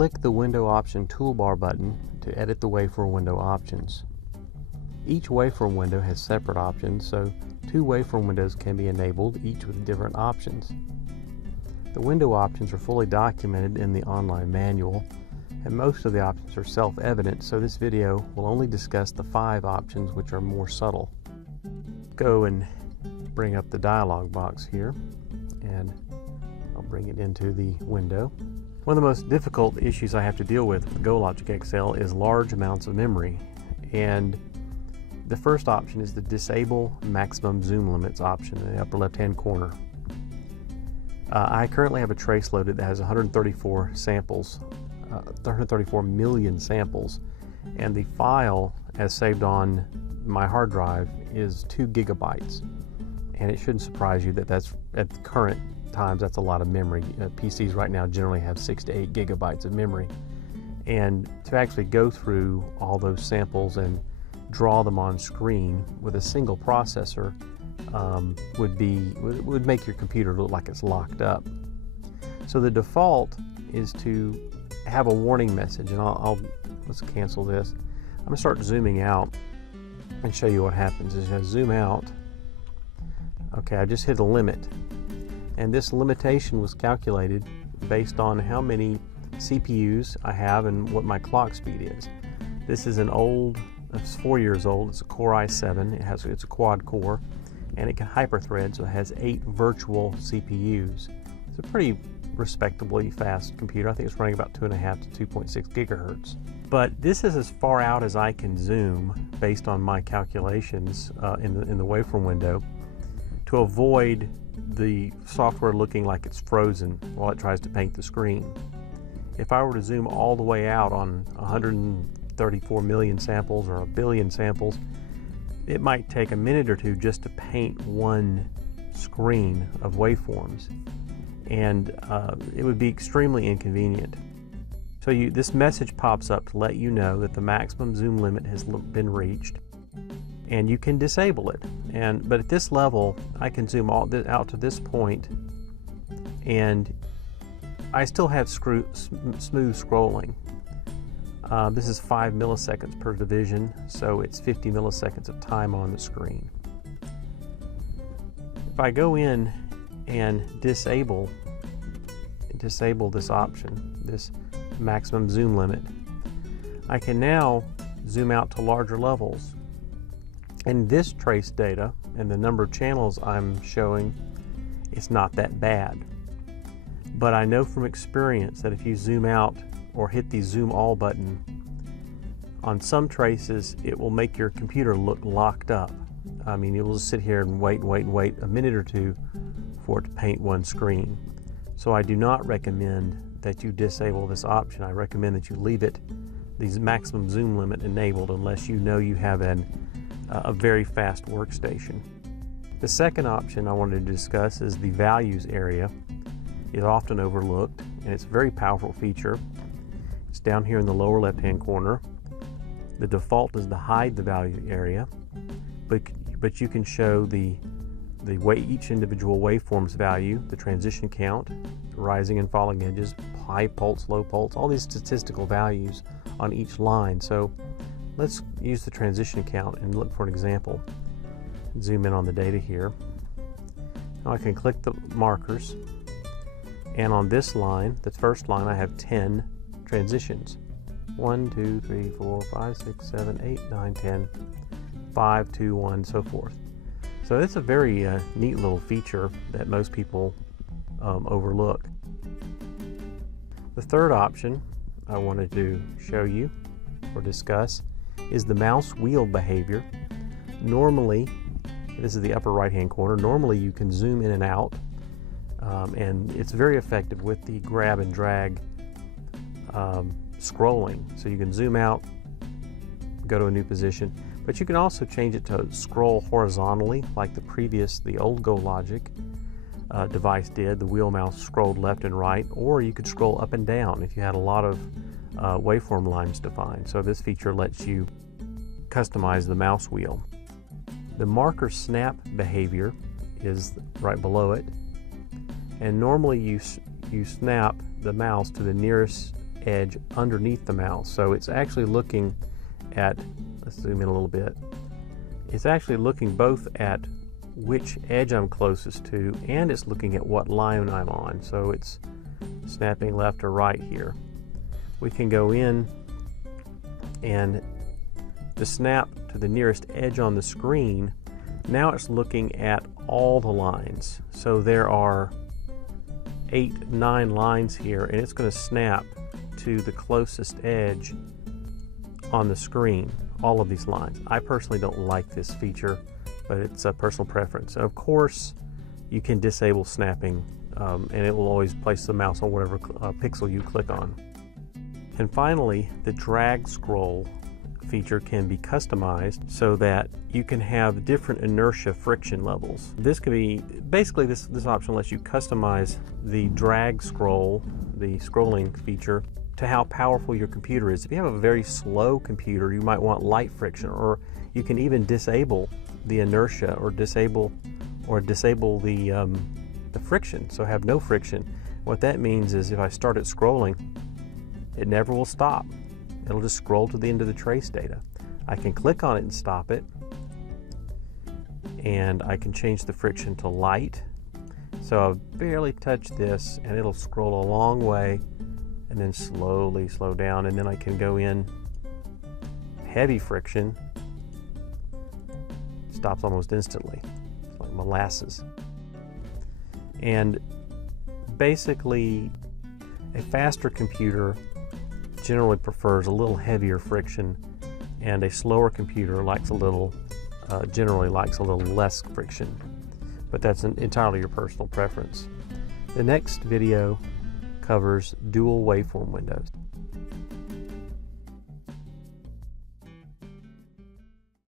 click the Window Option Toolbar button to edit the waveform window options. Each waveform window has separate options, so two waveform windows can be enabled, each with different options. The window options are fully documented in the online manual, and most of the options are self-evident, so this video will only discuss the 5 options which are more subtle. Go and bring up the dialog box here, and I'll bring it into the window. One of the most difficult issues I have to deal with GoLogicXL is large amounts of memory, and the first option is the Disable Maximum Zoom Limits option in the upper left-hand corner. I currently have a trace loaded that has 134 samples, 134 million samples, and the file as saved on my hard drive is 2 gigabytes. And it shouldn't surprise you that that's, at the current times, that's a lot of memory. PCs right now generally have 6 to 8 gigabytes of memory. And to actually go through all those samples and draw them on screen with a single processor would make your computer look like it's locked up. So the default is to have a warning message, and let's cancel this. I'm going to start zooming out and show you what happens. As I zoom out, okay, I just hit a limit, and this limitation was calculated based on how many CPUs I have and what my clock speed is. This is it's 4 years old. It's a Core i7. It's a quad core, and it can hyperthread, so it has 8 virtual CPUs. It's a pretty respectably fast computer. I think it's running about 2.5 to 2.6 gigahertz. But this is as far out as I can zoom based on my calculations in the waveform window to avoid the software looking like it's frozen while it tries to paint the screen. If I were to zoom all the way out on 134 million samples or 1 billion samples, it might take a minute or two just to paint one screen of waveforms, and it would be extremely inconvenient. So this message pops up to let you know that the maximum zoom limit has been reached, and you can disable it. But at this level, I can zoom out to this point, and I still have smooth scrolling. This is 5 milliseconds per division, so it's 50 milliseconds of time on the screen. If I go in and disable this option, this maximum zoom limit, I can now zoom out to larger levels. And this trace data and the number of channels I'm showing, it's not that bad. But I know from experience that if you zoom out or hit the zoom all button, on some traces it will make your computer look locked up. I mean, it will just sit here and wait a minute or two for it to paint one screen. So I do not recommend that you disable this option. I recommend that you leave the maximum zoom limit enabled unless you know you have a very fast workstation. The second option I wanted to discuss is the values area. It's often overlooked, and it's a very powerful feature. It's down here in the lower left-hand corner. The default is to hide the value area, but you can show each individual waveform's value, the transition count, rising and falling edges, high pulse, low pulse, all these statistical values on each line. So let's use the transition count and look for an example. Zoom in on the data here. Now I can click the markers, and on this line, the first line, I have 10 transitions. 1, 2, 3, 4, 5, 6, 7, 8, 9, 10, 5, 2, 1, so forth. So it's a very neat little feature that most people overlook. The third option I wanted to show you or discuss is the mouse wheel behavior. Normally, this is the upper right hand corner, normally you can zoom in and out, and it's very effective with the grab and drag scrolling. So you can zoom out, go to a new position, but you can also change it to scroll horizontally like the old GoLogic device did. The wheel mouse scrolled left and right, or you could scroll up and down if you had a lot of waveform lines defined. So this feature lets you customize the mouse wheel. The marker snap behavior is right below it, and normally you snap the mouse to the nearest edge underneath the mouse. So it's actually looking at, let's zoom in a little bit, it's actually looking both at which edge I'm closest to, and it's looking at what line I'm on. So it's snapping left or right here. We can go in and the snap to the nearest edge on the screen, now it's looking at all the lines. So there are 8, 9 lines here, and it's going to snap to the closest edge on the screen, all of these lines. I personally don't like this feature, but it's a personal preference. Of course, you can disable snapping, and it will always place the mouse on whatever pixel you click on. And finally, the drag scroll feature can be customized so that you can have different inertia friction levels. This can be, basically this option lets you customize the drag scroll, the scrolling feature, to how powerful your computer is. If you have a very slow computer, you might want light friction, or you can even disable the inertia or disable the friction, so have no friction. What that means is if I start it scrolling, it never will stop. It'll just scroll to the end of the trace data. I can click on it and stop it, and I can change the friction to light. So I'll barely touch this and it'll scroll a long way and then slowly slow down, and then I can go in heavy friction, stops almost instantly. It's like molasses. And basically a faster computer generally prefers a little heavier friction, and a slower computer likes generally likes a little less friction. But that's entirely your personal preference. The next video covers dual waveform windows.